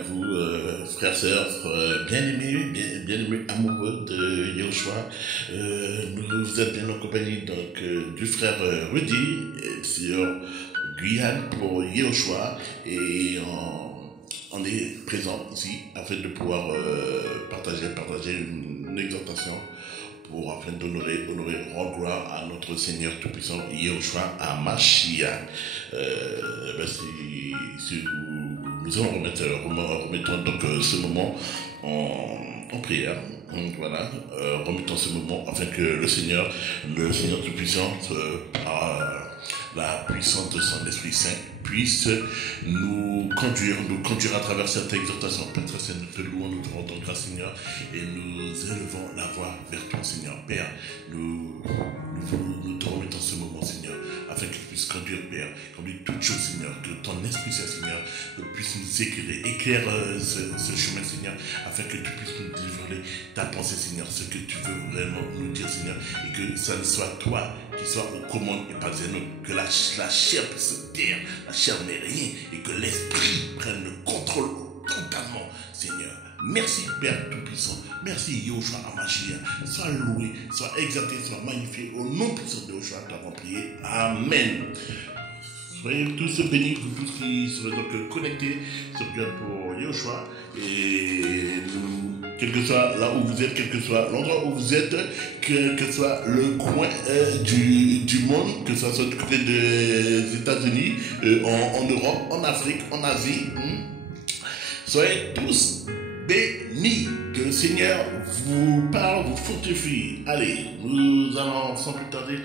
à vous, frères, sœurs, bien-aimés, bien-aimés amoureux de Yahushua. Vous êtes bien en compagnie du frère Rudy sur Guyane pour Yahushua et on est présent ici afin de pouvoir partager une exhortation pour afin d'honorer, rendre gloire à notre Seigneur Tout-Puissant, Yahushua Hamashiach. Nous allons remettons donc ce moment en prière. Voilà, remettons ce moment afin que le Seigneur Tout-Puissant, par la puissance de son Esprit Saint, puisse nous conduire à travers cette exhortation. Père très saint, nous te louons, nous te rendons grâce, Seigneur, et nous élevons la voix vers toi, Seigneur. Père, nous te remettons ce moment, Seigneur, afin que tu puisses conduire, Père, conduire toutes choses, Seigneur, que ton Esprit Saint, Seigneur, puisse nous éclaire ce chemin, Seigneur, afin que tu puisses nous livrer ta pensée, Seigneur, ce que tu veux vraiment nous dire, Seigneur, et que ça ne soit toi qui soit aux commandes et pas un autre, que la chair puisse se taire, la chair n'est rien, et que l'Esprit prenne le contrôle totalement, Seigneur. Merci, Père Tout-Puissant. Merci, Yahushua Hamashiach. Sois loué, sois exalté, sois magnifié. Au nom puissant de Yahushua, nous avons prié. Amen. Soyez tous bénis, vous tous qui serez donc connectés sur Dieu pour Yahushua. Et nous, quel que soit là où vous êtes, quel que soit l'endroit où vous êtes, quel que soit le coin du monde, que ce soit du côté des États-Unis, en Europe, en Afrique, en Asie, soyez tous bénis. Que le Seigneur vous parle, vous fortifie. Allez, nous allons sans plus tarder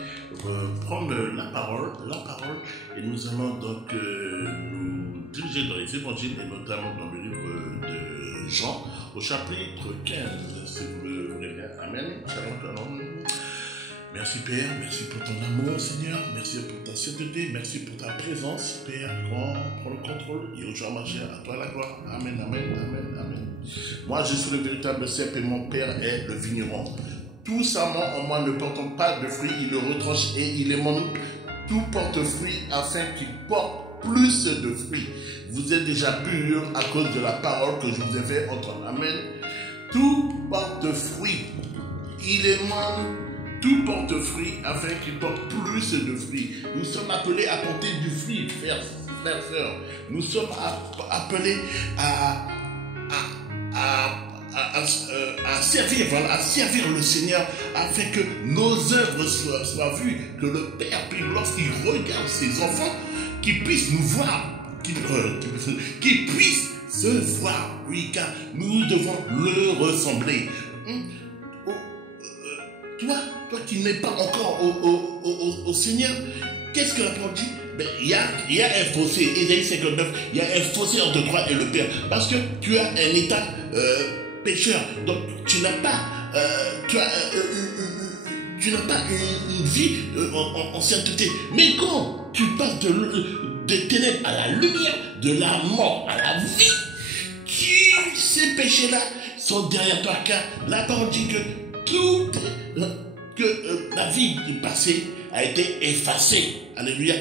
prendre la parole, et nous allons donc nous diriger dans les évangiles, et notamment dans le livre de Jean, au chapitre 15, si vous le voulez bien. Amen. Shalom. Merci Père, merci pour ton amour Seigneur, merci pour ta sainteté, merci pour ta présence Père, prends le contrôle, Yahushua Hamashiach, à toi la gloire, amen, amen, amen, amen. Moi je suis le véritable cep et mon Père est le vigneron. Tout sarment en moi ne portant pas de fruits, il le retranche et il émonde tout porte fruit afin qu'il porte plus de fruits. Vous êtes déjà purs à cause de la parole que je vous ai fait entendre, amen. Tout porte fruit, il émonde tout porte fruit afin qu'il porte plus de fruits. Nous sommes appelés à porter du fruit, frères, sœurs. Nous sommes appelés à servir, voilà, à servir le Seigneur afin que nos œuvres soient vues, que le Père, puis lorsqu'il regarde ses enfants, qu'il puisse nous voir, qu'il puisse se voir, oui, car nous devons le ressembler. Toi qui n'es pas encore au Seigneur, qu'est-ce que la parole dit? Il y a un fossé, Ésaïe 59, il y a un fossé entre toi et le Père, parce que tu as un état pécheur, donc tu n'as pas, une vie en sainteté. Mais quand tu passes des ténèbres à la lumière, de la mort à la vie, ces péchés-là sont derrière toi, car la parole dit que la vie du passé a été effacée. Alléluia.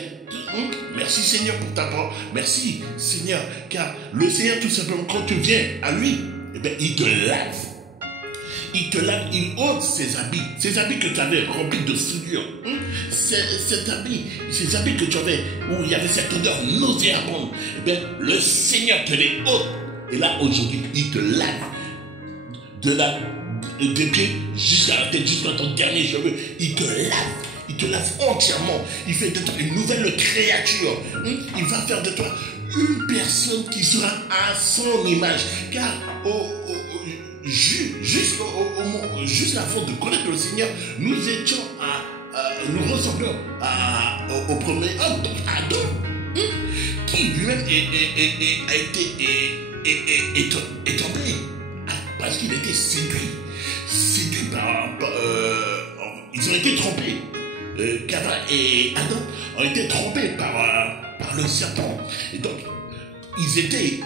Merci Seigneur pour ta parole. Merci Seigneur, car le Seigneur tout simplement, quand tu viens à lui, eh bien, il te lave. Il ôte ses habits que tu avais remplis de souillure. Ces habits que tu avais, où il y avait cette odeur nauséabonde, eh bien, le Seigneur te les ôte. Et là, aujourd'hui, il te lave. Des pieds jusqu'à la tête, jusqu'à ton dernier cheveu, il te lave entièrement, il fait de toi une nouvelle créature, il va faire de toi une personne qui sera à son image, car juste avant de connaître le Seigneur, nous ressemblions au premier homme, donc Adam, qui lui-même a été tombé parce qu'il était séduit par ils ont été trompés. Cava et Adam ont été trompés par le serpent. Et donc, ils étaient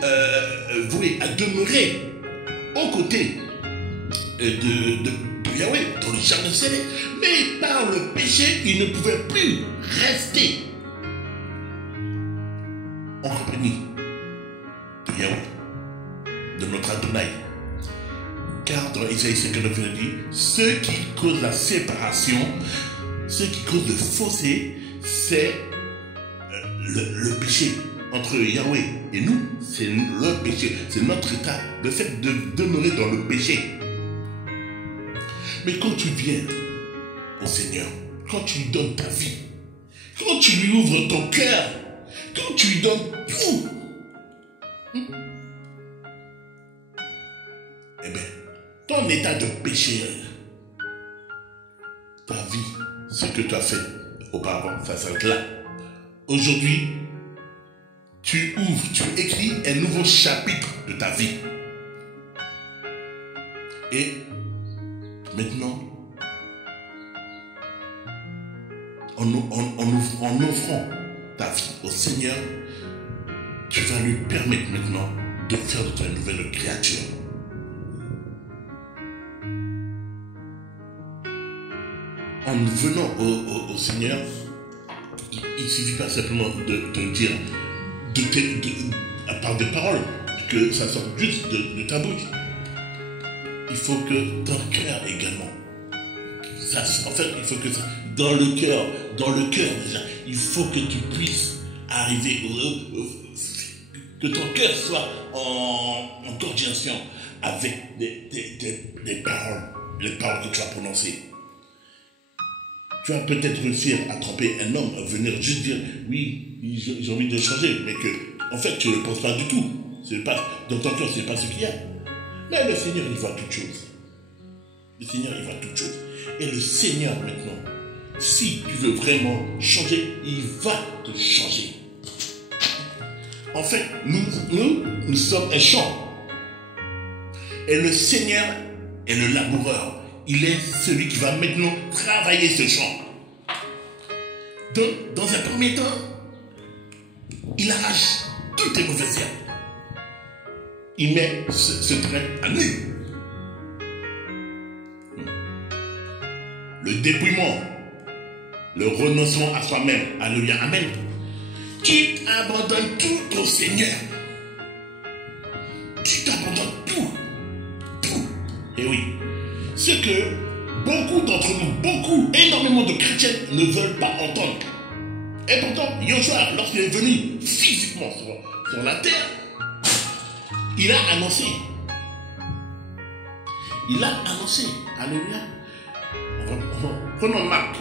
voués à demeurer aux côtés de Yahweh dans le jardin céleste. Mais par le péché, ils ne pouvaient plus rester en compagnie de Yahweh. tenaille. Car dans Isaïe 59, il dit, ce qui cause la séparation, ce qui cause le fossé, c'est le péché entre Yahweh et nous. C'est le péché, c'est notre état, le fait de demeurer dans le péché. Mais quand tu viens au Seigneur, quand tu lui donnes ta vie, quand tu lui ouvres ton cœur, quand tu lui donnes tout, eh bien, ton état de péché, ta vie, ce que tu as fait auparavant, ça s'arrête là. Aujourd'hui, tu ouvres, tu écris un nouveau chapitre de ta vie. Et maintenant, en offrant ta vie au Seigneur, tu vas lui permettre maintenant de faire de toi une nouvelle créature. En venant au Seigneur, il ne suffit pas simplement de dire par des paroles que ça sorte juste de ta bouche. Il faut que ton cœur également. En fait, il faut que ça, dans le cœur déjà, il faut que tu puisses arriver que ton cœur soit en coordination avec des paroles, les paroles que tu as prononcées. Tu vas peut-être réussir à tromper un homme, à venir juste dire oui, j'ai envie de changer, mais que en fait tu ne le penses pas du tout. Dans ton cœur, ce n'est pas ce qu'il y a. Mais le Seigneur, il voit toutes choses. Le Seigneur, il voit toutes choses. Et le Seigneur, maintenant, si tu veux vraiment changer, il va te changer. En fait, nous sommes un champ. Et le Seigneur est le laboureur. Il est celui qui va maintenant travailler ce champ. Donc, dans un premier temps, il arrache toutes les mauvaises herbes. Il met ce trait à nu. Le dépouillement, le renoncement à soi-même. Alléluia, amen. Tu abandonnes tout au Seigneur. Tu t'abandonnes tout. Tout. Et oui. Ce que beaucoup d'entre nous, énormément de chrétiens ne veulent pas entendre. Et pourtant, Joshua, lorsqu'il est venu physiquement sur la terre, il a annoncé. Alléluia. Prenons Marc,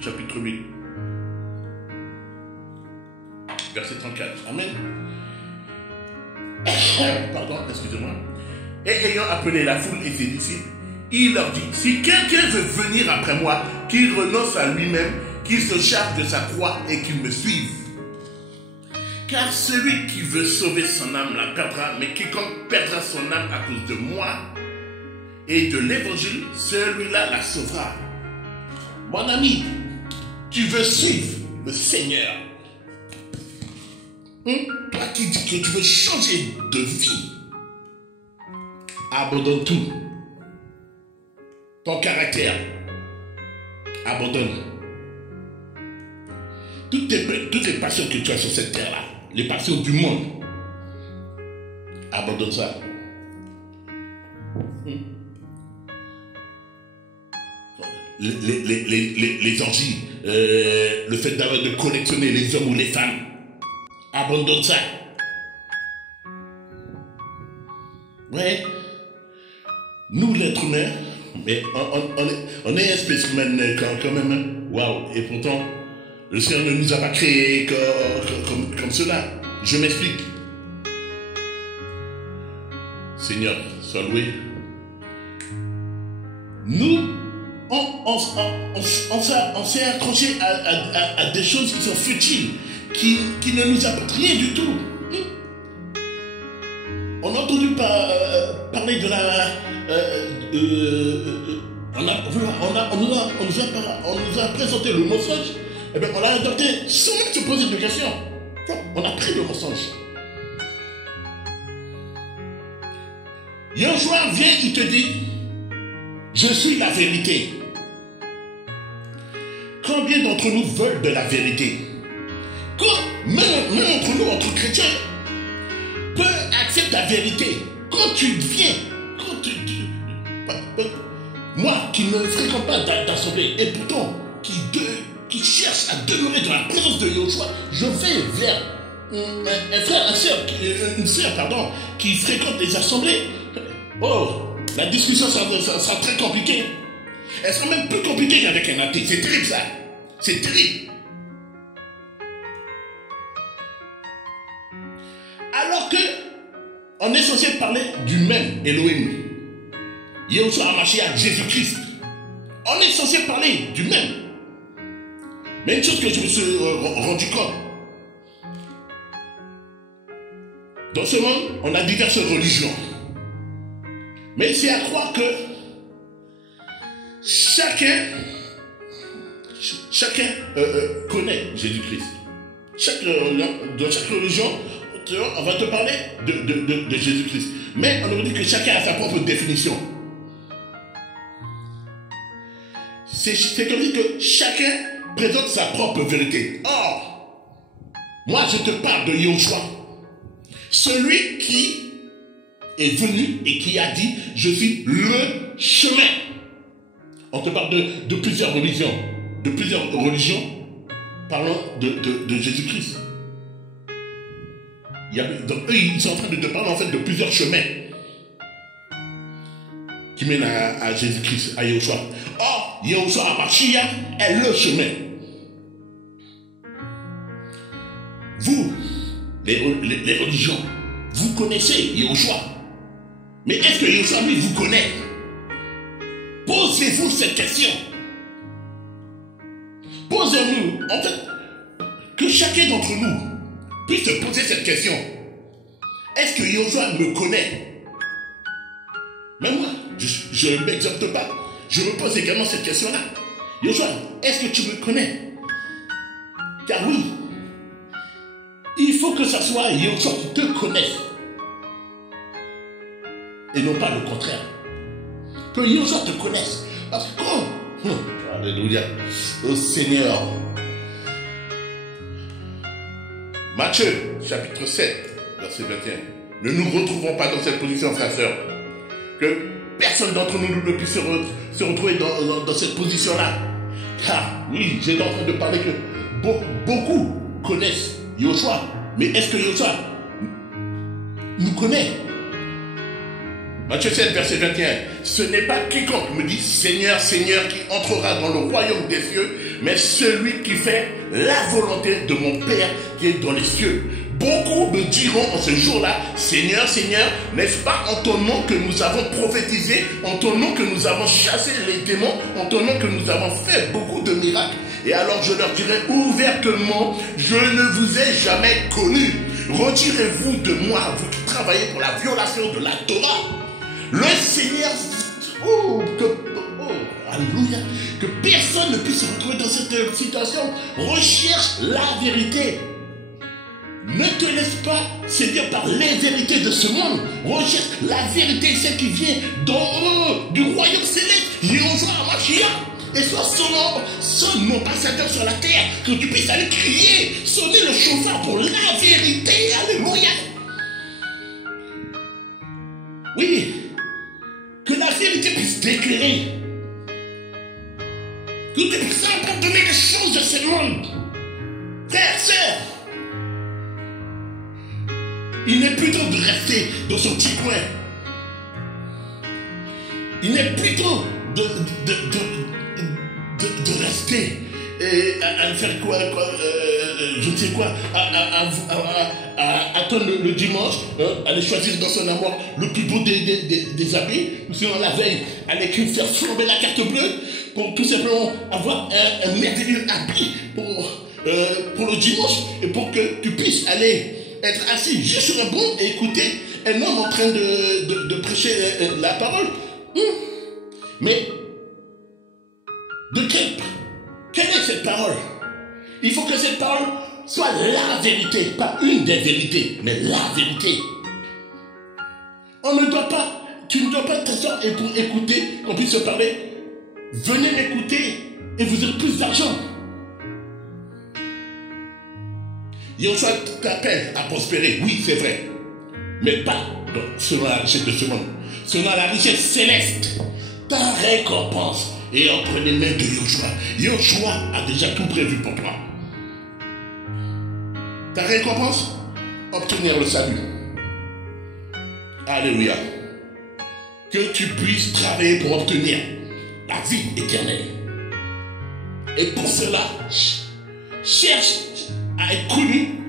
chapitre 8, verset 34. Amen. Pardon, excusez-moi. Et ayant appelé la foule et ses disciples, il leur dit, si quelqu'un veut venir après moi, qu'il renonce à lui-même, qu'il se charge de sa croix et qu'il me suive. Car celui qui veut sauver son âme la perdra, mais quiconque perdra son âme à cause de moi et de l'évangile, celui-là la sauvera. Mon ami, tu veux suivre le Seigneur. Toi qui dis que tu veux changer de vie, abandonne tout. Ton caractère, abandonne. Toutes les passions que tu as sur cette terre-là, les passions du monde, abandonne ça. Les orgies, le fait de collectionner les hommes ou les femmes, abandonne ça. Ouais. Nous, l'être humain, mais on est un spécimen quand même. Waouh. Et pourtant, le Seigneur ne nous a pas créés comme cela. Je m'explique. Seigneur, sois loué. Nous, on s'est accroché à des choses qui sont futiles, qui ne nous apportent rien du tout. On a entendu parler de la... on nous a présenté le mensonge, et bien on l'a adopté sans même se poser de questions. On a pris le mensonge. Joshua vient, il te dit, je suis la vérité. Combien d'entre nous veulent de la vérité? Même entre nous, entre chrétiens, peu acceptent la vérité. quand tu viens, moi qui ne fréquente pas d'assemblée, et pourtant qui cherche à demeurer dans la présence de Yahushua, je vais vers un frère, une sœur, pardon, qui fréquente les assemblées. Oh, la discussion sera très compliquée. Elle sera même plus compliquée qu'avec un athée. C'est terrible ça. C'est terrible. Alors que on est censé parler du même Elohim, Yahushua HaMashiach, Jésus-Christ. On est censé parler du même. Mais une chose que je me suis rendu compte, dans ce monde, on a diverses religions. Mais c'est à croire que chacun connaît Jésus-Christ. Dans chaque religion, on va te parler de Jésus-Christ. Mais on nous dit que chacun a sa propre définition. C'est comme si que chacun présente sa propre vérité. Or, moi je te parle de Yahushua, celui qui est venu et qui a dit je suis le chemin. On te parle de plusieurs religions, parlant de Jésus-Christ. Donc eux ils sont en train de te parler en fait de plusieurs chemins qui mènent à Jésus-Christ, à Yahushua. Or, Yahushua HaMashiach est le chemin. Vous, les religions, vous connaissez Yahushua. Mais est-ce que Yahushua, lui, vous connaît? Posez-vous cette question. Posez-nous, en fait, que chacun d'entre nous puisse se poser cette question. Est-ce que Yahushua me connaît? Même moi, je ne m'exhorte pas. Je me pose également cette question-là. Yahushua, est-ce que tu me connais? Car oui, il faut que ça soit Yahushua qui te connaisse. Et non pas le contraire. Que Yahushua te connaisse. Parce que quand, alléluia, au Seigneur. Matthieu, chapitre 7, verset 21. Ne nous retrouvons pas dans cette position, frères et sœurs. Que personne d'entre nous ne puisse se retrouver dans cette position-là. Car, oui, j'étais en train de parler que beaucoup connaissent Yahushua. Mais est-ce que Yahushua nous connaît? Matthieu 7, verset 21. Ce n'est pas quiconque me dit Seigneur, Seigneur qui entrera dans le royaume des cieux, mais celui qui fait la volonté de mon Père qui est dans les cieux. Beaucoup me diront en ce jour-là, Seigneur, Seigneur, n'est-ce pas en ton nom que nous avons prophétisé, en ton nom que nous avons chassé les démons, en ton nom que nous avons fait beaucoup de miracles? Et alors je leur dirai ouvertement, je ne vous ai jamais connu. Retirez-vous de moi, vous qui travaillez pour la violation de la Torah. Le Seigneur, alléluia, que personne ne puisse se retrouver dans cette situation. Recherche la vérité. Ne te laisse pas séduire par les vérités de ce monde. Recherche la vérité, celle qui vient du royaume céleste. Yahushua HaMashiach. Et sois son ambassadeur sur la terre. Que tu puisses aller crier, sonner le chauffard pour la vérité. Alléluia. Oui. Que la vérité puisse t'éclairer. Que tu puisses abandonner les choses de ce monde. Frères, sœurs. Il n'est plus temps de rester dans son petit coin. Il n'est plus temps de rester à faire quoi, je ne sais quoi, à attendre le dimanche, aller choisir dans son armoire le plus beau des habits, ou sinon la veille, aller faire flamber la carte bleue pour tout simplement avoir un merveilleux habit pour le dimanche et pour que tu puisses aller être assis juste sur un banc et écouter un homme en train de prêcher la parole. Mais de quelle est cette parole? Il faut que cette parole soit la vérité, pas une des vérités, mais la vérité. Tu ne dois pas t'asseoir et pour écouter, qu'on puisse se parler. Venez m'écouter et vous aurez plus d'argent. Yahushua t'appelle à prospérer, oui c'est vrai, mais pas selon la richesse de ce monde, selon la richesse céleste, ta récompense est entre les mains de Yoshua. Yoshua a déjà tout prévu pour toi. Ta récompense, obtenir le salut. Alléluia. Que tu puisses travailler pour obtenir la vie éternelle. Et pour cela, cherche à être connu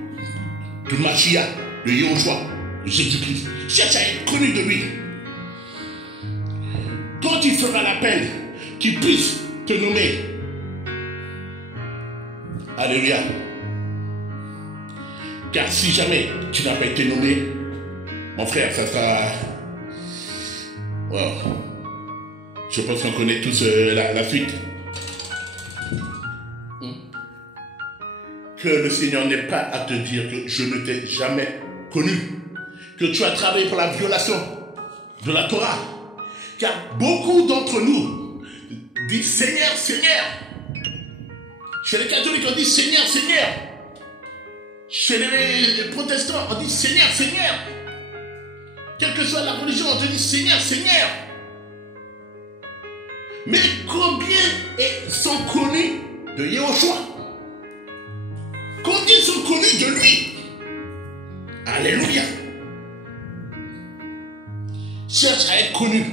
de Mashiach, de Yoshua, de Jésus-Christ. Cherche à être connu de lui. Quand il fera l'appel, qu'il puisse te nommer. Alléluia. Car si jamais tu n'as pas été nommé, mon frère, ça sera... Wow. Je pense qu'on connaît tous la suite. Que le Seigneur n'ait pas à te dire que je ne t'ai jamais connu. Que tu as travaillé pour la violation de la Torah. Car beaucoup d'entre nous disent Seigneur, Seigneur. Chez les catholiques, on dit Seigneur, Seigneur. Chez les protestants, on dit Seigneur, Seigneur. Quelle que soit la religion, on te dit Seigneur, Seigneur. Mais combien sont connus de Yehoshua? Combien sont connus de lui? Alléluia. Cherche à être connu.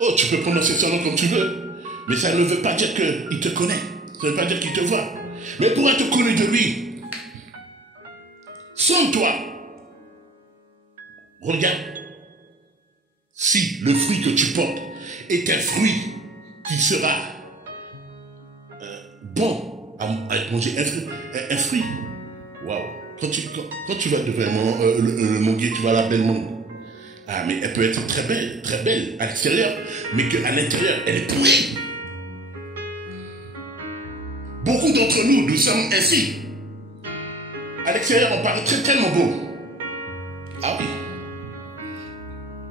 Oh, tu peux prononcer son nom comme tu veux, mais ça ne veut pas dire qu'il te connaît. Ça ne veut pas dire qu'il te voit. Mais pour être connu de lui, sonne-toi. Regarde. Si le fruit que tu portes est un fruit qui sera bon à être mangé, un fruit. Waouh. Quand tu vas devant le manguier, tu vois la belle mangue. Ah, mais elle peut être très belle à l'extérieur, mais qu'à l'intérieur, elle est pourrie. Beaucoup d'entre nous sommes ainsi. À l'extérieur, on paraît tellement beau. Ah oui.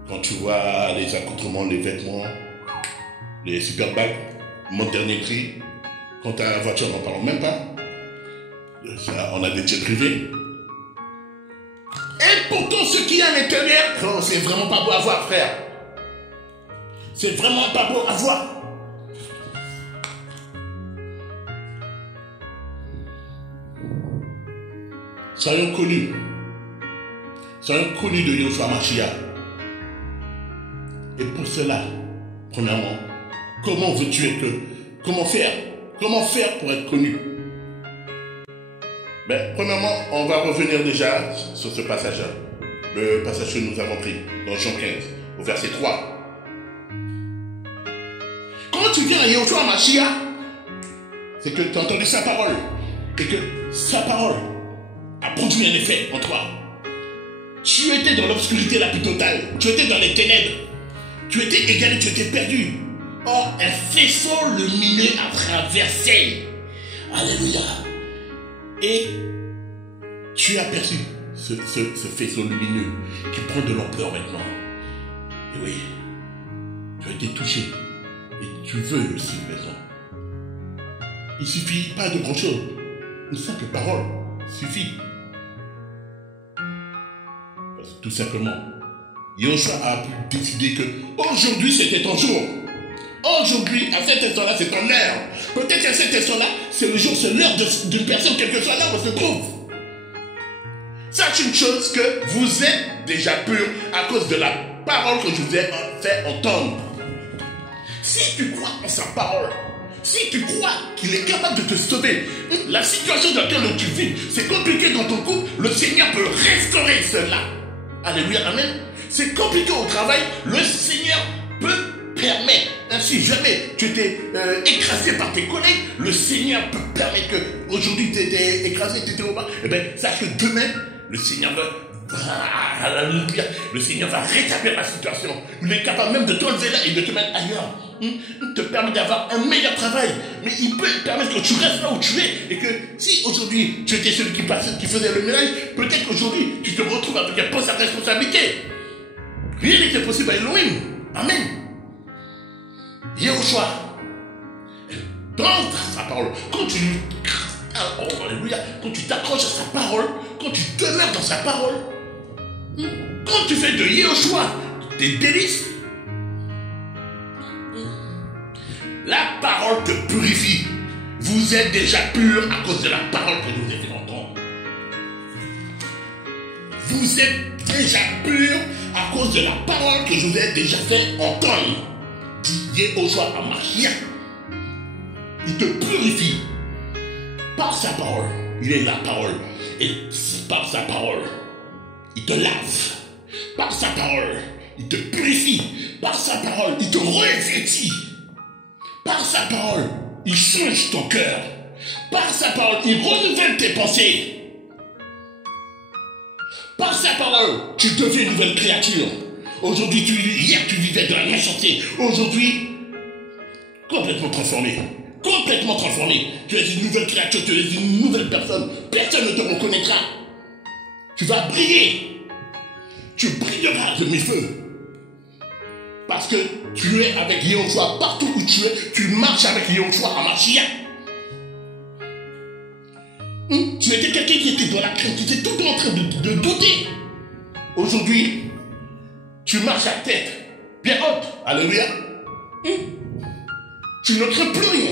Quand tu vois les accoutrements, les vêtements, les super bags, mon dernier cri, quand tu as la voiture, n'en parlons même pas. Ça, on a des jets privés. Et pourtant, ce qui est à l'intérieur, oh, c'est vraiment pas beau à voir, frère. C'est vraiment pas beau à voir. Soyons connus. Soyons connus de Yoshua Mashiach. Et pour cela, premièrement, comment veux-tu être... Comment faire? Comment faire pour être connu? Ben, premièrement, on va revenir déjà sur ce passage-là. Le passage que nous avons pris dans Jean 15, au verset 3. Quand tu viens à Yoshua Mashiach, c'est que tu as entendu sa parole. Et que sa parole a produit un effet en toi. Tu étais dans l'obscurité la plus totale. Tu étais dans les ténèbres. Tu étais égaré, tu étais perdu. Or, un faisceau lumineux a traversé. Alléluia. Et tu as perçu ce faisceau lumineux qui prend de l'ampleur maintenant. Et oui, tu as été touché. Et tu veux aussi une maison. Il ne suffit pas de grand-chose. Une simple parole suffit. Parce que tout simplement, Yoshua a décidé que aujourd'hui c'était ton jour. Aujourd'hui, à cet instant-là, c'est ton heure. Peut-être qu'à cet instant-là, c'est le jour, c'est l'heure d'une personne, quel que soit là où on se trouve. Sache une chose, que vous êtes déjà pur à cause de la parole que je vous ai fait entendre. Si tu crois en sa parole, si tu crois qu'il est capable de te sauver, la situation dans laquelle tu vis, c'est compliqué dans ton couple, le Seigneur peut restaurer cela. Alléluia, amen. C'est compliqué au travail, le Seigneur peut permettre. Si jamais tu étais écrasé par tes collègues, le Seigneur peut permettre que aujourd'hui tu étais écrasé, tu étais au bas. Eh bien, sache que demain, le Seigneur va rétablir la situation. Il est capable même de t'enlever là et de te mettre ailleurs. Il te permet d'avoir un meilleur travail. Mais il peut permettre que tu restes là où tu es. Et que si aujourd'hui tu étais celui qui faisait le ménage, peut-être qu'aujourd'hui tu te retrouves avec un poste à responsabilité. Rien n'était possible à Elohim. Amen. Yehoshua, dans sa parole, quand tu t'accroches à sa parole, quand tu demeures dans sa parole, quand tu fais de Yahushua des délices, la parole te purifie. Vous êtes déjà pur à cause de la parole que je vous ai fait entendre. Vous êtes déjà pur à cause de la parole que je vous ai déjà fait entendre. Dit Yahushua HaMashiach. Il te purifie par sa parole. Il est la parole. Et par sa parole, il te lave. Par sa parole, il te purifie. Par sa parole, il te revêtit. Par sa parole, il change ton cœur. Par sa parole, il renouvelle tes pensées. Par sa parole, tu deviens une nouvelle créature. Aujourd'hui, hier tu vivais de la méchanceté. Aujourd'hui, complètement transformé. Complètement transformé. Tu es une nouvelle créature, tu es une nouvelle personne. Personne ne te reconnaîtra. Tu vas briller. Tu brilleras de mes feux. Parce que tu es avec Yahushua partout où tu es. Tu marches avec Yahushua HaMashiach. Tu étais quelqu'un qui était dans la crainte, tu étais tout le temps en train de douter. Aujourd'hui, tu marches à tête bien haute. Alléluia. Tu ne crains plus rien.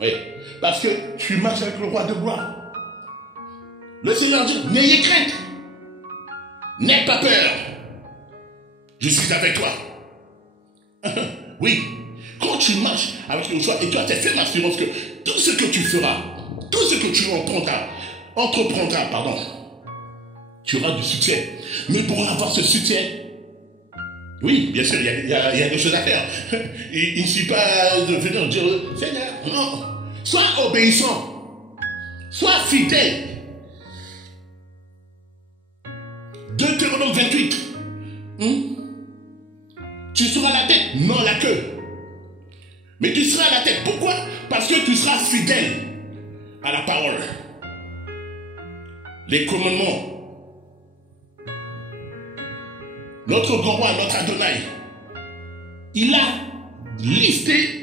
Oui, parce que tu marches avec le roi de gloire. Le Seigneur dit, n'ayez crainte. N'aie pas peur. Je suis avec toi. Oui, quand tu marches avec le choix, et toi, tu as fait l'assurance que tout ce que tu feras, tout ce que tu entreprendras, tu auras du succès. Mais pour avoir ce succès, oui, bien sûr, il y a des choses à faire. Il ne suffit pas de venir dire, Seigneur, non. Sois obéissant. Sois fidèle. Deutéronome 28. Tu seras la tête, non la queue. Mais tu seras la tête. Pourquoi? Parce que tu seras fidèle à la parole. Les commandements. Notre grand roi, notre Adonai, il a listé,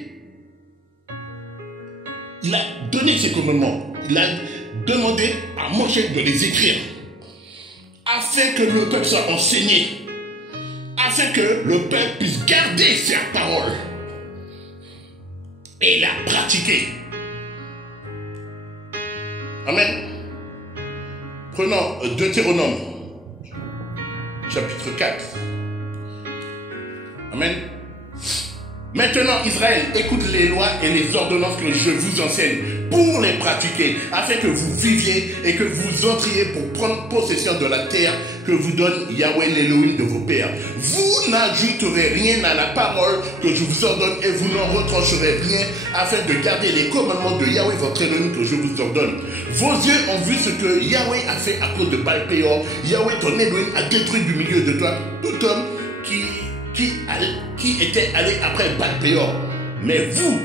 il a donné ses commandements. Il a demandé à Moshe de les écrire afin que le peuple soit enseigné, afin que le peuple puisse garder sa parole et la pratiquer. Amen. Prenons Deutéronome, chapitre 4. Amen. Maintenant, Israël, écoute les lois et les ordonnances que je vous enseigne pour les pratiquer, afin que vous viviez et que vous entriez pour prendre possession de la terre que vous donne Yahweh l'Élohim de vos pères. Vous n'ajouterez rien à la parole que je vous ordonne et vous n'en retrancherez rien, afin de garder les commandements de Yahweh votre Élohim que je vous ordonne. Vos yeux ont vu ce que Yahweh a fait à cause de Baal-Péor. Yahweh ton Élohim a détruit du milieu de toi tout homme qui était allé après Baal-Péor. Mais vous,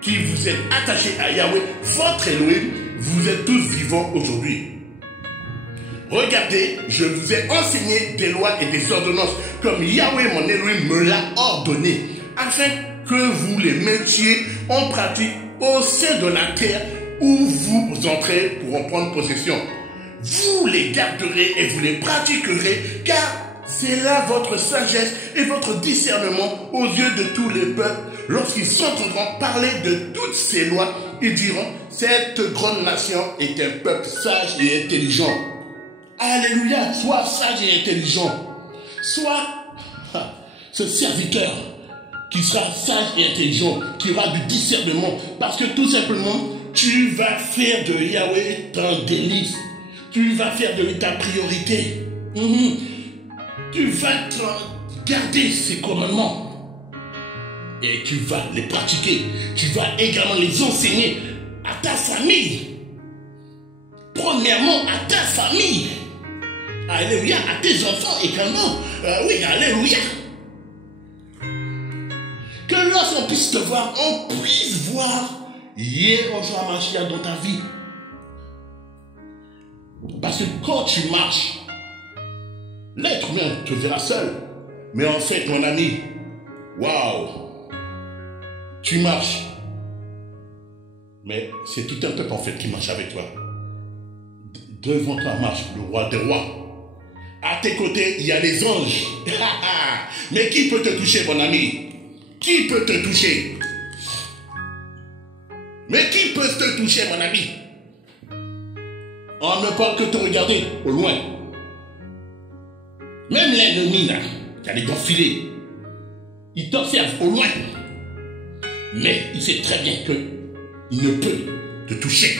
qui vous êtes attachés à Yahweh, votre Elohim, vous êtes tous vivants aujourd'hui. Regardez, je vous ai enseigné des lois et des ordonnances comme Yahweh mon Elohim me l'a ordonné, afin que vous les mettiez en pratique au sein de la terre où vous entrez pour en prendre possession. Vous les garderez et vous les pratiquerez, car c'est là votre sagesse et votre discernement aux yeux de tous les peuples. Lorsqu'ils entendront parler de toutes ces lois, ils diront, cette grande nation est un peuple sage et intelligent. Alléluia, sois sage et intelligent. Sois ce serviteur qui sera sage et intelligent, qui aura du discernement. Parce que tout simplement, tu vas faire de Yahweh ton délice. Tu vas faire de lui ta priorité. Tu vas garder ses commandements et tu vas les pratiquer. Tu vas également les enseigner à ta famille. Premièrement, à ta famille. Alléluia, à tes enfants également. Oui, alléluia. Que lorsqu'on puisse te voir, on puisse voir Yahushua HaMashiach dans ta vie. Parce que quand tu marches, l'être humain te verra seul. Mais en fait, mon ami, waouh, tu marches. Mais c'est tout un peuple en fait qui marche avec toi. Devant toi marche le roi des rois. À tes côtés, il y a les anges. Mais qui peut te toucher, mon ami? Qui peut te toucher? Mais qui peut te toucher, mon ami? On ne peut que te regarder au loin. Même l'ennemi, là, qui a les dents filées, il t'observe au loin. Mais il sait très bien qu'il ne peut te toucher.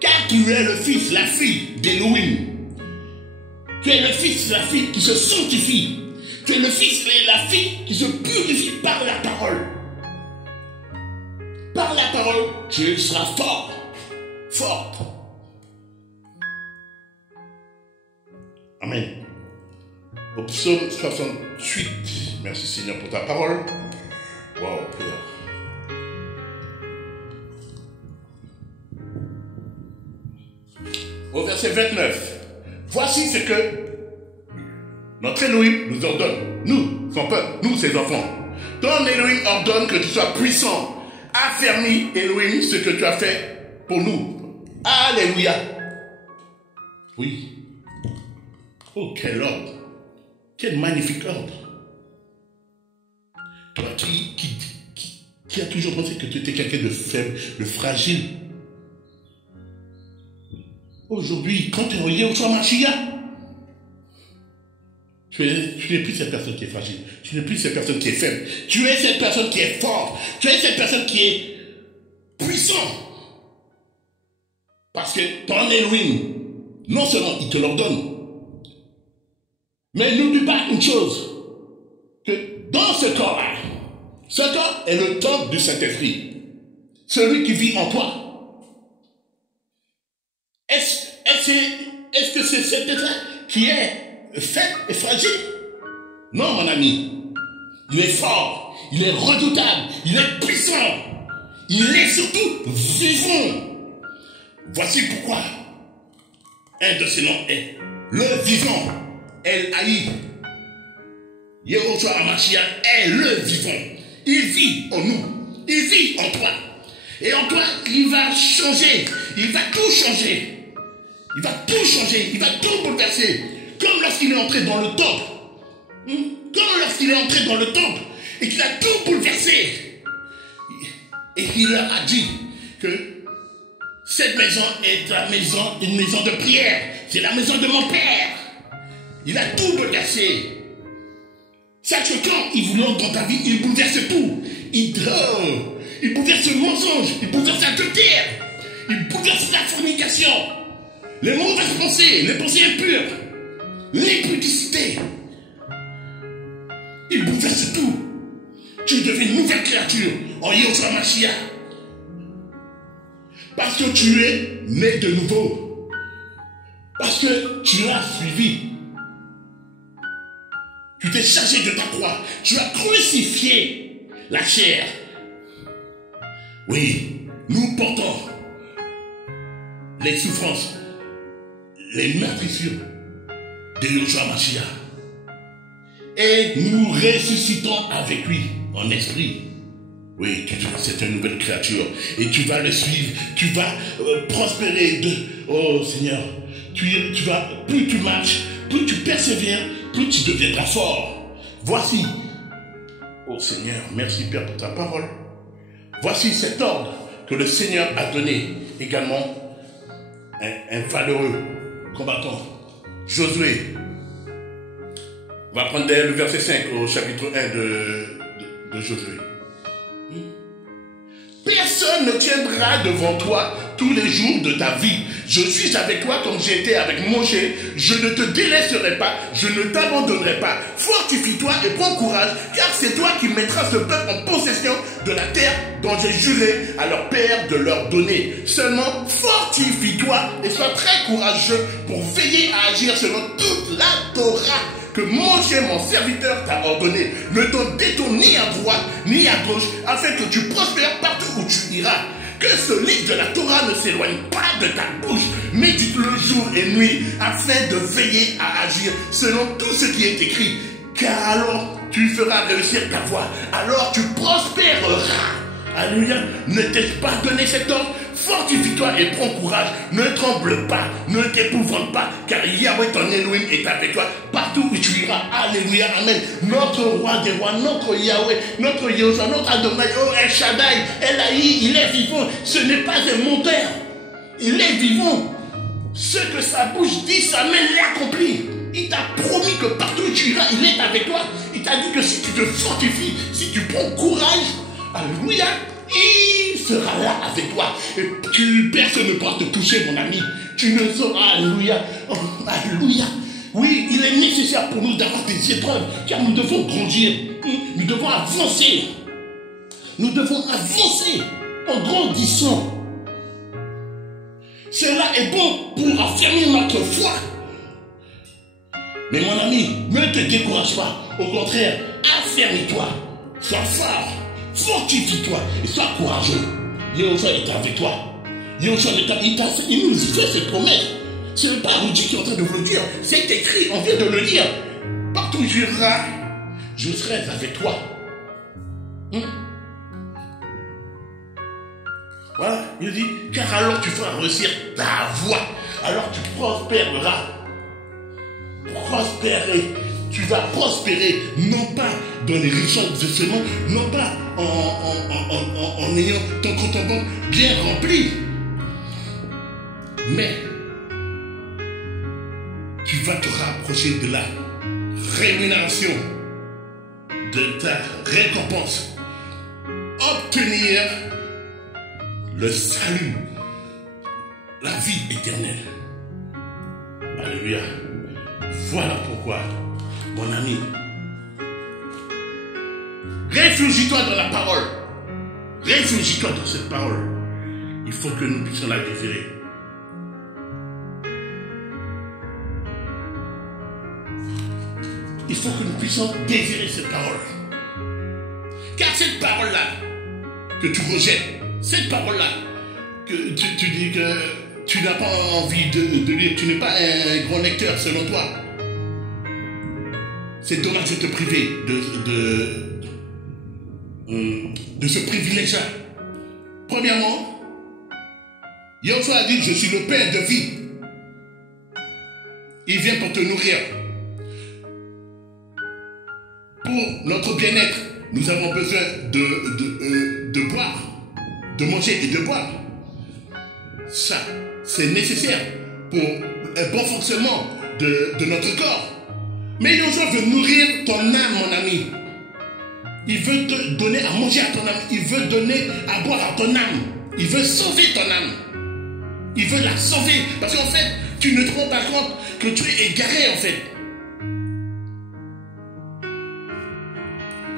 Car tu es le fils, la fille d'Élohim. Tu es le fils, la fille qui se sanctifie. Tu es le fils et la fille qui se purifie par la parole. Par la parole, tu seras fort, forte. Amen. Au psaume 68, merci Seigneur pour ta parole. Waouh, prière. Au verset 29, voici ce que notre Elohim nous ordonne, nous, son peuple, nous, ses enfants. Ton Elohim ordonne que tu sois puissant, affermis, Elohim, ce que tu as fait pour nous. Alléluia. Oui. Oh, quel ordre. Quel magnifique ordre. Toi qui as toujours pensé que tu étais quelqu'un de faible, de fragile. Aujourd'hui, quand tu es relié au Yeshua Mashiach, tu n'es plus cette personne qui est fragile. Tu n'es plus cette personne qui est faible. Tu es cette personne qui est forte. Tu es cette personne qui est puissante. Parce que ton Elohim, non seulement il te l'ordonne, mais n'oublie pas une chose, que dans ce corps-là, ce corps est le temple du Saint-Esprit. Celui qui vit en toi. Est-ce que c'est cet être qui est faible et fragile? Non, mon ami. Il est fort, il est redoutable, il est puissant. Il est surtout vivant. Voici pourquoi un de ses noms est le vivant. El Haï. Yeshua HaMashiach est le vivant. Il vit en nous. Il vit en toi. Et en toi, il va changer. Il va tout changer. Il va tout changer. Il va tout bouleverser. Comme lorsqu'il est entré dans le temple. Comme lorsqu'il est entré dans le temple. Et qu'il a tout bouleversé. Et qu'il leur a dit que cette maison est une maison de prière. C'est la maison de mon Père. Il a tout bouleversé. Sache que quand il vous montre dans ta vie, il bouleverse tout. Il bouleverse le mensonge. Il bouleverse la terre. Il bouleverse la fornication. Les mauvaises pensées, les pensées impures, l'impudicité. Il bouleverse tout. Tu deviens une nouvelle créature en Yeshua Mashiach. Parce que tu es né de nouveau. Parce que tu as suivi. Tu t'es chargé de ta croix. Tu as crucifié la chair. Oui, nous portons les souffrances, les meurtrissures de Yeshua Mashiach. Et nous ressuscitons avec lui en esprit. Oui, c'est une nouvelle créature. Et tu vas le suivre. Tu vas prospérer. Oh Seigneur, tu vas, plus tu marches, plus tu persévères, plus tu deviendras fort. Voici, oh Seigneur, merci Père pour ta parole. Voici cet ordre que le Seigneur a donné également un valeureux combattant, Josué. On va prendre le verset 5 au chapitre 1 de Josué. Personne ne tiendra devant toi tous les jours de ta vie. Je suis avec toi comme j'étais avec Moshe. Je ne te délaisserai pas, je ne t'abandonnerai pas. Fortifie-toi et prends courage, car c'est toi qui mettras ce peuple en possession de la terre dont j'ai juré à leur père de leur donner. Seulement, fortifie-toi et sois très courageux pour veiller à agir selon toute la Torah que Moshe, mon serviteur, t'a ordonné. Ne te détourne ni à droite ni à gauche, afin que tu prospères partout où tu iras. Que ce livre de la Torah ne s'éloigne pas de ta bouche. Médite-le jour et nuit, afin de veiller à agir selon tout ce qui est écrit. Car alors tu feras réussir ta voie. Alors tu prospéreras. Alléluia. Ne t'ai-je pas donné cet ordre? Fortifie-toi et prends courage. Ne tremble pas, ne t'épouvante pas, car Yahweh ton Elohim est avec toi partout où tu iras. Alléluia, amen. Notre roi des rois, notre Yahweh, notre Yehoshua, notre Adonai, oh El Shaddai, Elaï, il est vivant. Ce n'est pas un menteur. Il est vivant. Ce que sa bouche dit, sa main l'accomplit. Il t'a promis que partout où tu iras, il est avec toi. Il t'a dit que si tu te fortifies, si tu prends courage, alléluia, il sera là avec toi. Et personne ne pourra te toucher, mon ami. Tu ne sauras, alléluia. Oh, alléluia. Oui, il est nécessaire pour nous d'avoir des épreuves, car nous devons grandir. Nous devons avancer. Nous devons avancer en grandissant. Cela est bon pour affermir notre foi. Mais mon ami, ne te décourage pas. Au contraire, affermis-toi. Sois fort. Fortifie-toi et sois courageux. Yehoshua est avec toi. Yehoshua il nous fait cette promesse. Ce n'est pas Rudy qui est en train de vous le dire. C'est écrit, on vient de le lire. Partout où tu iras, je serai avec toi. Voilà, il dit, car alors tu feras réussir ta voie. Alors tu prospéreras. Prospérer. Tu vas prospérer, non pas dans les richesses de ce monde, non pas en ayant ton compte en banque bien rempli. Mais tu vas te rapprocher de la rémunération, de ta récompense. Obtenir le salut, la vie éternelle. Alléluia. Voilà pourquoi, mon ami, réfugie-toi dans la parole. Réfugie-toi dans cette parole. Il faut que nous puissions la désirer. Il faut que nous puissions désirer cette parole. Car cette parole-là que tu rejettes, cette parole-là que tu dis que tu n'as pas envie de lire, tu n'es pas un grand lecteur selon toi. C'est dommage de te priver de ce privilège-là. Premièrement, Yehoshua a dit, je suis le Père de vie. Il vient pour te nourrir. Pour notre bien-être, nous avons besoin de boire, de manger et de boire. Ça, c'est nécessaire pour un bon fonctionnement de notre corps. Mais Yehoshua veut nourrir ton âme, mon ami. Il veut te donner à manger à ton âme. Il veut donner à boire à ton âme. Il veut sauver ton âme. Il veut la sauver. Parce qu'en fait, tu ne te rends pas compte que tu es égaré, en fait.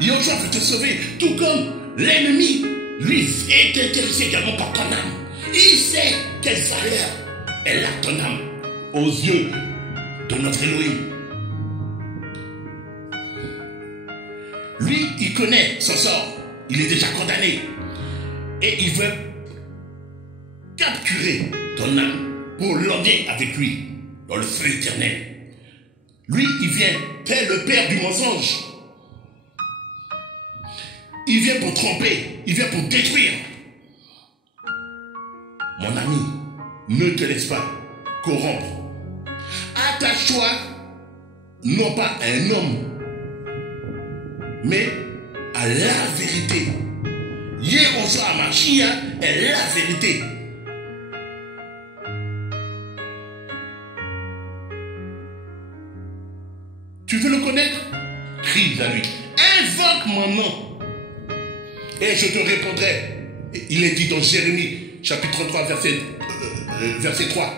Yehoshua veut te sauver. Tout comme l'ennemi, lui, est intéressé également par ton âme. Il sait quelle valeur elle a ton âme aux yeux de notre Elohim. Lui, il connaît son sort. Il est déjà condamné. Et il veut capturer ton âme pour l'emmener avec lui dans le feu éternel. Lui, il vient tel le père du mensonge. Il vient pour tromper. Il vient pour détruire. Mon ami, ne te laisse pas corrompre. Attache-toi non pas à un homme, mais à la vérité. Yehoshua HaMashiach est la vérité. Tu veux le connaître? Crie à lui. Invoque mon nom et je te répondrai. Il est dit dans Jérémie chapitre 3 verset 3.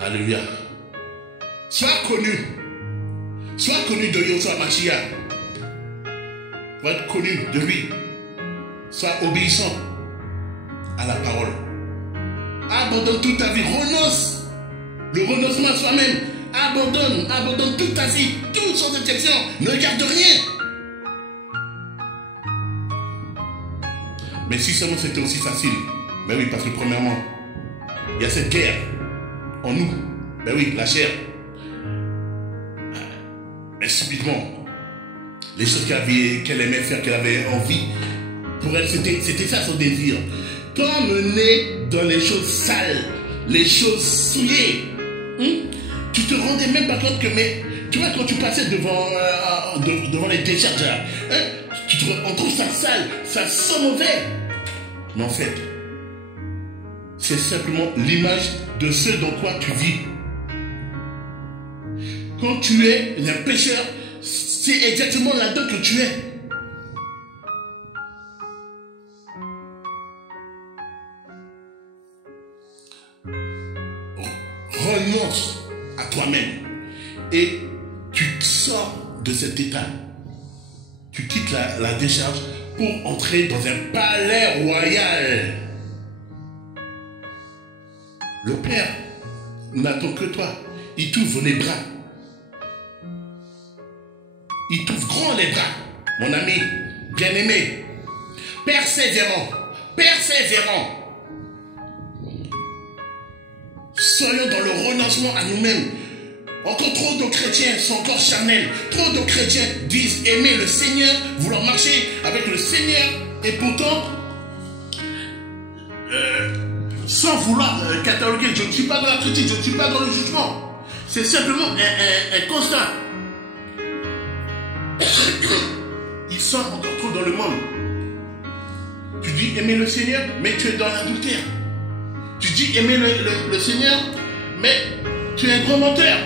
Alléluia. Sois connu de Yehoshua HaMashiach. Pour être connu de lui, sois obéissant à la parole. Abandonne toute ta vie, renonce. Le renoncement à soi-même. Abandonne toute ta vie, toute sans exception. Ne garde rien. Mais si seulement c'était aussi facile. Ben oui, parce que premièrement, il y a cette guerre en nous. Ben oui, la chair. Mais subitement, les choses qu'elle aimait faire, qu'elle avait envie. Pour elle, c'était ça son désir. T'emmener dans les choses sales, les choses souillées. Tu te rendais même pas compte que, mais tu vois, quand tu passais devant les décharges, on trouve ça sale, ça sent mauvais. Mais en fait, c'est simplement l'image de ce dans quoi tu vis. Quand tu es un pécheur, c'est exactement là-dedans que tu es. Renonce à toi-même et tu sors de cet état. Tu quittes la décharge pour entrer dans un palais royal. Le Père n'attend que toi. Il t'ouvre les bras. Il t'ouvre grand les bras, mon ami, bien-aimé. Persévérant. Soyons dans le renoncement à nous-mêmes. Encore trop de chrétiens sont encore charnels. Trop de chrétiens disent aimer le Seigneur, vouloir marcher avec le Seigneur, et pourtant, sans vouloir cataloguer, je ne suis pas dans la critique, je ne suis pas dans le jugement. C'est simplement un constat. Ils sont encore trop dans le monde. Tu dis aimer le Seigneur, mais tu es dans l'adultère. Tu dis aimer le Seigneur, mais tu es un gros menteur.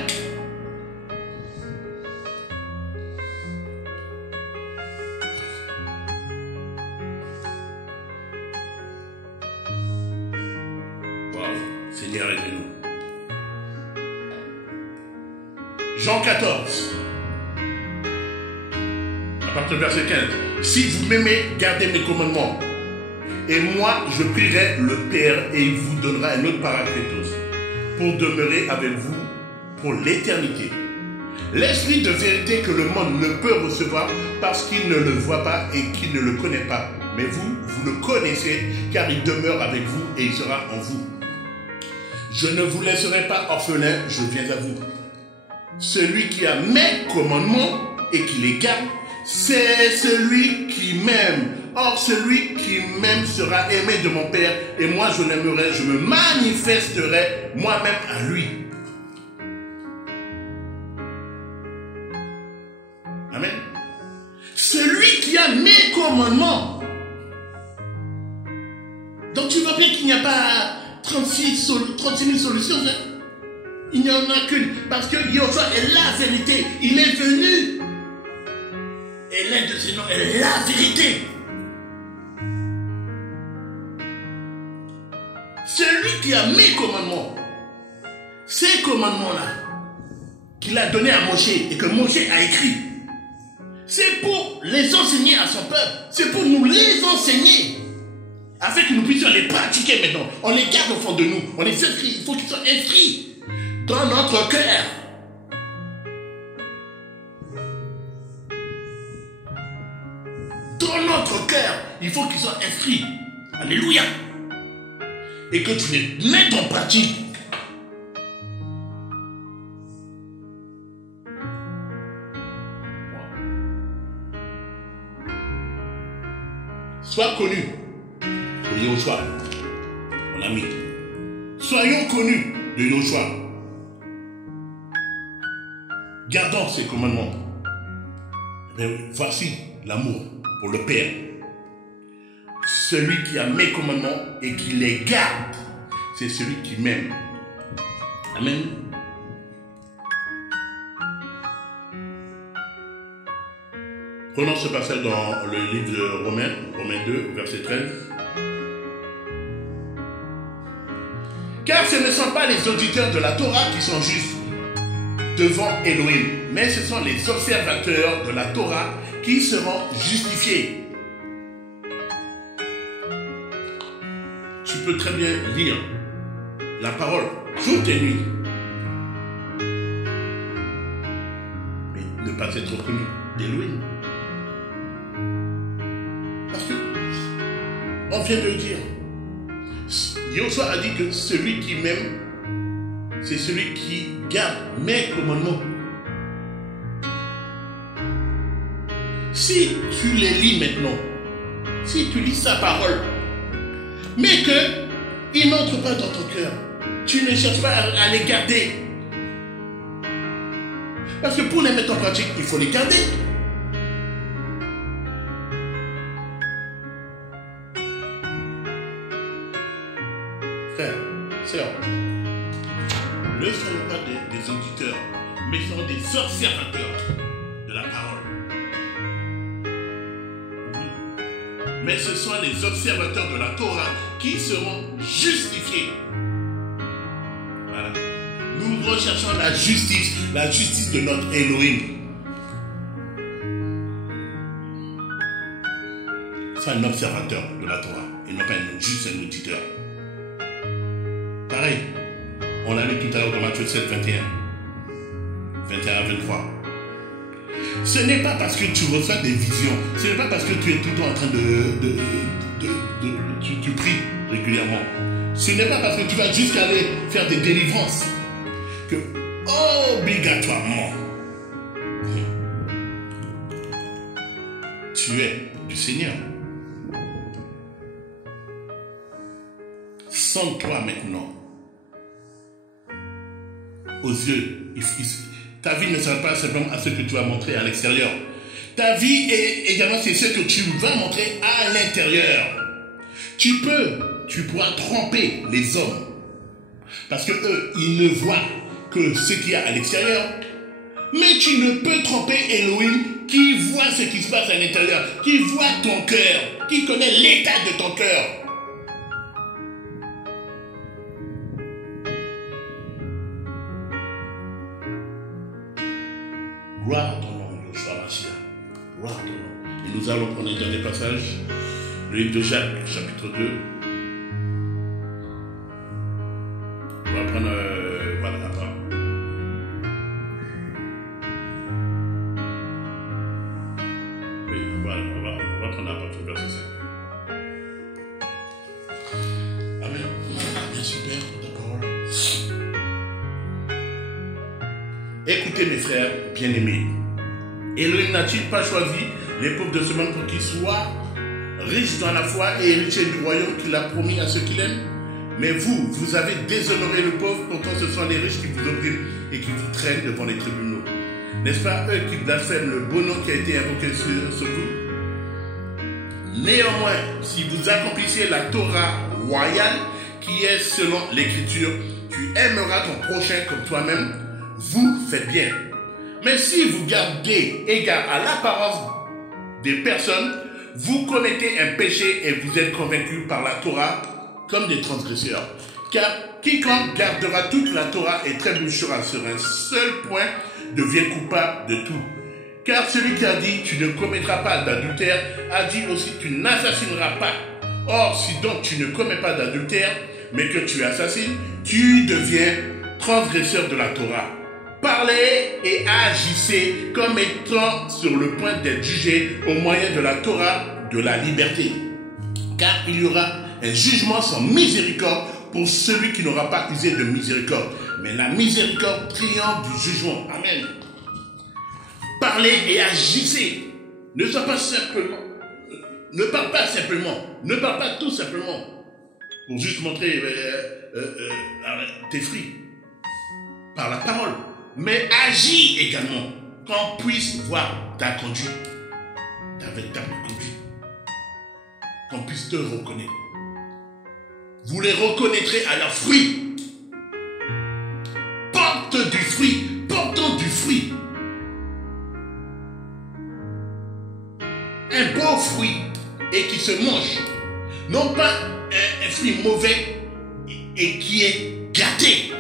Seigneur, aide-nous. Jean 14, à partir du verset 15. Si vous m'aimez, gardez mes commandements. Et moi, je prierai le Père et il vous donnera un autre Paraclétos pour demeurer avec vous pour l'éternité. L'esprit de vérité que le monde ne peut recevoir parce qu'il ne le voit pas et qu'il ne le connaît pas. Mais vous le connaissez car il demeure avec vous et il sera en vous. Je ne vous laisserai pas orphelin, je viens à vous. Celui qui a mes commandements et qui les garde, c'est celui qui m'aime. Or, celui qui m'aime sera aimé de mon Père, et moi je l'aimerai, je me manifesterai moi-même à lui. Amen. Celui qui a mes commandements. Donc tu vois bien qu'il n'y a pas 36 000 solutions. Hein? Il n'y en a qu'une. Parce que Yoshua est la vérité. Il est venu. Et l'un de ses noms est la vérité. Celui qui a mes commandements, ces commandements-là, qu'il a donné à Moshe et que Moshe a écrit, c'est pour les enseigner à son peuple. C'est pour nous les enseigner. Afin que nous puissions les pratiquer maintenant. On les garde au fond de nous. On les inscrit. Il faut qu'ils soient inscrits dans notre cœur. Dans notre cœur, il faut qu'ils soient inscrits. Alléluia. Et que tu les mettes en pratique. Sois connu de Yoshua, mon ami. Soyons connus de Yoshua. Gardons ses commandements. Mais voici l'amour pour le Père. Celui qui a mes commandements et qui les garde, c'est celui qui m'aime. Amen. Prenons ce passage dans le livre de Romains 2, verset 13. Car ce ne sont pas les auditeurs de la Torah qui sont justes devant Elohim, mais ce sont les observateurs de la Torah qui seront justifiés. Tu peux très bien lire la parole jour et nuit, mais ne pas être connu d'Elohim. Parce que, on vient de dire, Yoshua a dit que celui qui m'aime, c'est celui qui garde mes commandements. si tu les lis maintenant, si tu lis sa parole, mais qu'ils n'entrent pas dans ton cœur, tu ne cherches pas à les garder. Parce que pour les mettre en pratique, il faut les garder. Frères, sœurs, ne soyons pas des auditeurs, mais soyons des observateurs de la parole. Mais ce sont les observateurs de la Torah qui seront justifiés. Voilà. Nous recherchons la justice de notre Elohim. C'est un observateur de la Torah et non pas juste un auditeur. Pareil, on l'a lu tout à l'heure dans Matthieu 7, 21 à 23. Ce n'est pas parce que tu reçois des visions, ce n'est pas parce que tu es tout le temps en train tu pries régulièrement. Ce n'est pas parce que tu vas jusqu'à aller faire des délivrances que obligatoirement tu es du Seigneur. Sans toi maintenant, aux yeux, ta vie ne sera pas simplement à ce que tu vas montrer à l'extérieur. Ta vie est également c'est ce que tu vas montrer à l'intérieur. Tu pourras tromper les hommes. Parce que eux, ils ne voient que ce qu'il y a à l'extérieur. Mais tu ne peux tromper Elohim qui voit ce qui se passe à l'intérieur, qui voit ton cœur, qui connaît l'état de ton cœur. Gloire à ton nom, Yoshua Mashiach. Gloire à ton nom. Et nous allons prendre un dernier passage, le livre de Jacques, chapitre 2. On va prendre, voilà, attends. Oui, voilà, on va prendre à partir du verset 5. Amen. Merci Père pour ta parole. Écoutez mes frères bien-aimés, Elohim n'a-t-il pas choisi les pauvres de ce monde pour qu'ils soient riches dans la foi et héritiers du royaume qu'il a promis à ceux qu'il aime? Mais vous avez déshonoré le pauvre, pourtant ce sont les riches qui vous oppriment et qui vous traînent devant les tribunaux. N'est-ce pas eux qui blasphèment le beau nom qui a été invoqué sur vous? Néanmoins, si vous accomplissiez la Torah royale qui est selon l'écriture, tu aimeras ton prochain comme toi-même, vous faites bien. Mais si vous gardez égard à l'apparence des personnes, vous commettez un péché et vous êtes convaincus par la Torah comme des transgresseurs. Car quiconque gardera toute la Torah et trébuchera sur un seul point devient coupable de tout. Car celui qui a dit « tu ne commettras pas d'adultère » a dit aussi « tu n'assassineras pas ». Or, si donc tu ne commets pas d'adultère, mais que tu assassines, tu deviens transgresseur de la Torah. Parlez et agissez comme étant sur le point d'être jugés au moyen de la Torah de la liberté. Car il y aura un jugement sans miséricorde pour celui qui n'aura pas usé de miséricorde. Mais la miséricorde triomphe du jugement. Amen. Parlez et agissez. Ne sois pas simplement. Ne parle pas simplement. Ne parle pas tout simplement. Pour juste montrer tes fruits. Par la parole. Mais agis également, qu'on puisse voir ta conduite, ta véritable conduite, qu'on puisse te reconnaître. Vous les reconnaîtrez à leurs fruits. Porte du fruit, portant du fruit. Un beau fruit et qui se mange, non pas un fruit mauvais et qui est gâté.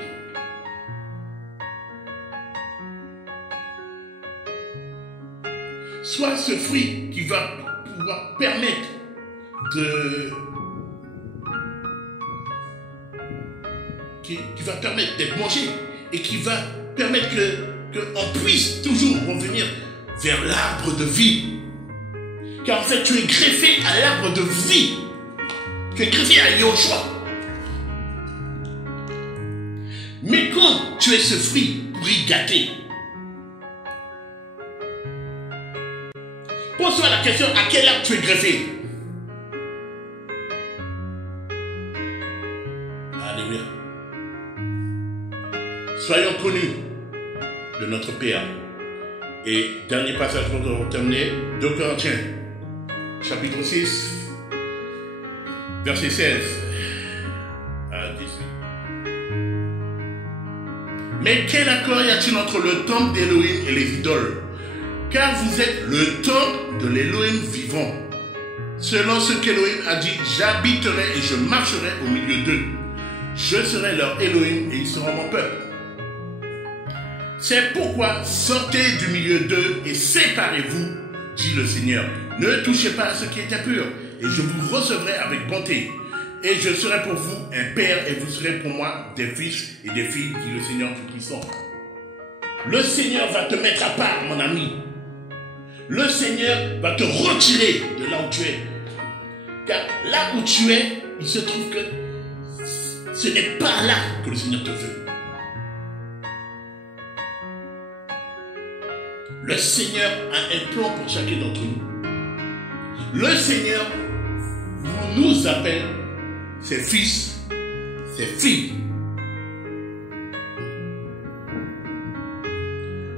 Soit ce fruit qui va pouvoir permettre qui va permettre d'être mangé et qui va permettre qu'on puisse toujours revenir vers l'arbre de vie. Car en fait, tu es greffé à l'arbre de vie. Tu es greffé à Yoshua. Mais quand tu es ce fruit pour y gâter, pour Pose-toi la question, à quel arbre tu es greffé? Alléluia. Soyons connus de notre Père. Et dernier passage pour terminer, 2 Corinthiens, chapitre 6, verset 16 à 18. Mais quel accord y a-t-il entre le temple d'Élohim et les idoles? Car vous êtes le temple de l'Élohim vivant. Selon ce qu'Élohim a dit, j'habiterai et je marcherai au milieu d'eux. Je serai leur Élohim et ils seront mon peuple. C'est pourquoi sortez du milieu d'eux et séparez-vous, dit le Seigneur. Ne touchez pas à ce qui est impur, et je vous recevrai avec bonté. Et je serai pour vous un père, et vous serez pour moi des fils et des filles, dit le Seigneur Tout-Puissant. Le Seigneur va te mettre à part, mon ami. Le Seigneur va te retirer de là où tu es. Car là où tu es, il se trouve que ce n'est pas là que le Seigneur te veut. Le Seigneur a un plan pour chacun d'entre nous. Le Seigneur nous appelle ses fils, ses filles.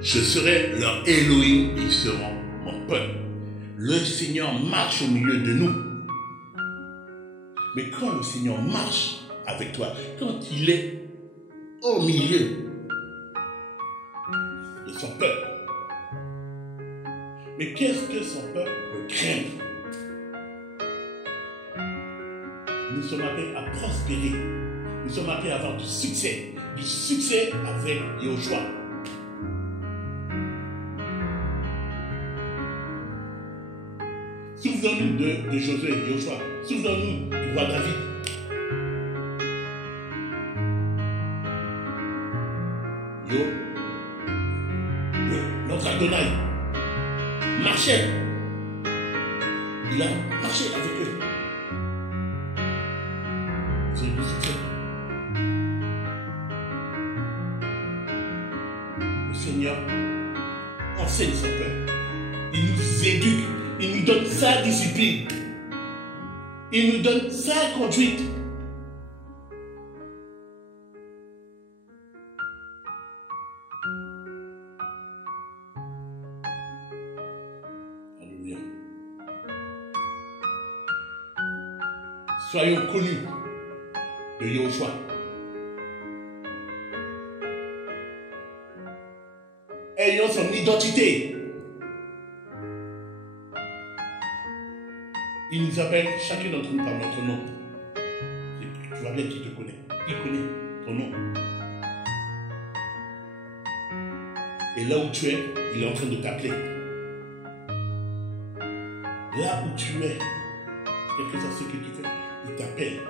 Je serai leur Elohim et ils seront mon peuple. Le Seigneur marche au milieu de nous. Mais quand le Seigneur marche avec toi, quand il est au milieu de son peuple, mais qu'est-ce que son peuple peut craindre? Nous sommes appelés à prospérer. Nous sommes appelés à avoir du succès avec Yoshua. Souvenons-nous de Josué et Yoshua. Souvenons-nous du roi David. Notre Adonai marchait. Il a marché avec eux. C'est le succès. Le Seigneur enseigne son peuple. Il nous éduque. Il nous donne sa discipline. Il nous donne sa conduite. Alléluia. Soyons connus de Yoshua. Ayons son identité. Il nous appelle chacun d'entre nous par notre nom. Tu vois bien qu'il te connaît. Il connaît ton nom. Et là où tu es, il est en train de t'appeler. Là où tu es, quel que soit ce que tu fais, il t'appelle.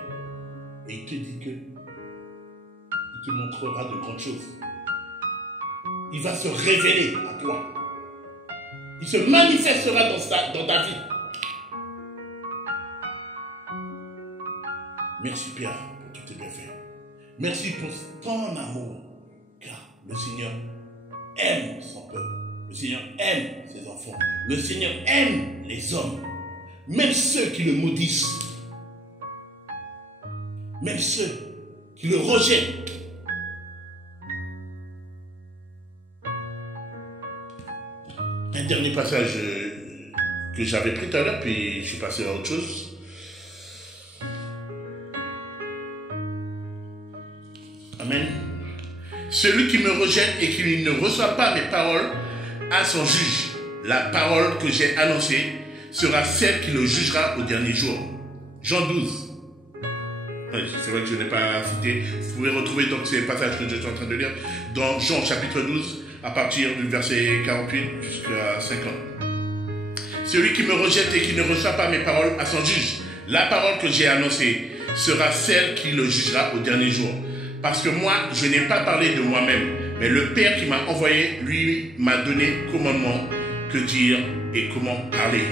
Et il te dit que il te montrera de grandes choses. Il va se révéler à toi. Il se manifestera dans ta vie. Merci Père pour tous tes bienfaits. Merci pour ton amour. Car le Seigneur aime son peuple. Le Seigneur aime ses enfants. Le Seigneur aime les hommes. Même ceux qui le maudissent. Même ceux qui le rejettent. Un dernier passage que j'avais pris tout à l'heure, puis je suis passé à autre chose. Amen. Celui qui me rejette et qui ne reçoit pas mes paroles a son juge. La parole que j'ai annoncée sera celle qui le jugera au dernier jour. Jean 12. C'est vrai que je n'ai pas cité. Vous pouvez retrouver donc ces passages que je suis en train de lire dans Jean chapitre 12 à partir du verset 48 jusqu'à 50. Celui qui me rejette et qui ne reçoit pas mes paroles a son juge. La parole que j'ai annoncée sera celle qui le jugera au dernier jour. Parce que moi, je n'ai pas parlé de moi-même, mais le Père qui m'a envoyé, lui, m'a donné commandement que dire et comment parler.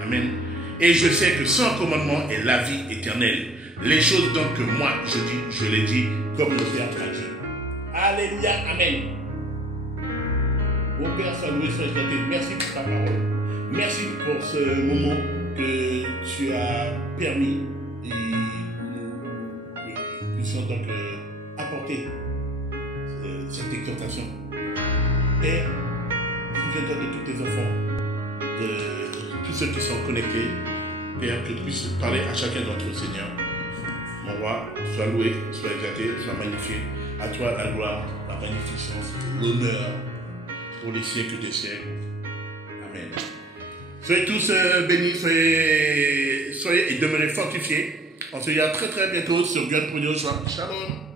Amen. Et je sais que son commandement est la vie éternelle. Les choses donc que moi je dis, je les dis comme le Père m'a dit. Alléluia, amen. Mon Père, soit loué, soit exalté. Merci pour ta parole. Merci pour ce moment que tu as permis et nous puissions donc apporter cette exhortation. Père, souviens-toi de tous tes enfants, de tous ceux qui sont connectés. Père, que tu puisses parler à chacun d'entre eux, Seigneur. Mon roi, sois loué, sois exalté, sois magnifié. À toi la gloire, la magnificence, l'honneur pour les siècles des siècles. Amen. Soyez tous bénis, soyez et demeurez fortifiés. On se dit à très très bientôt sur God Production. Shalom.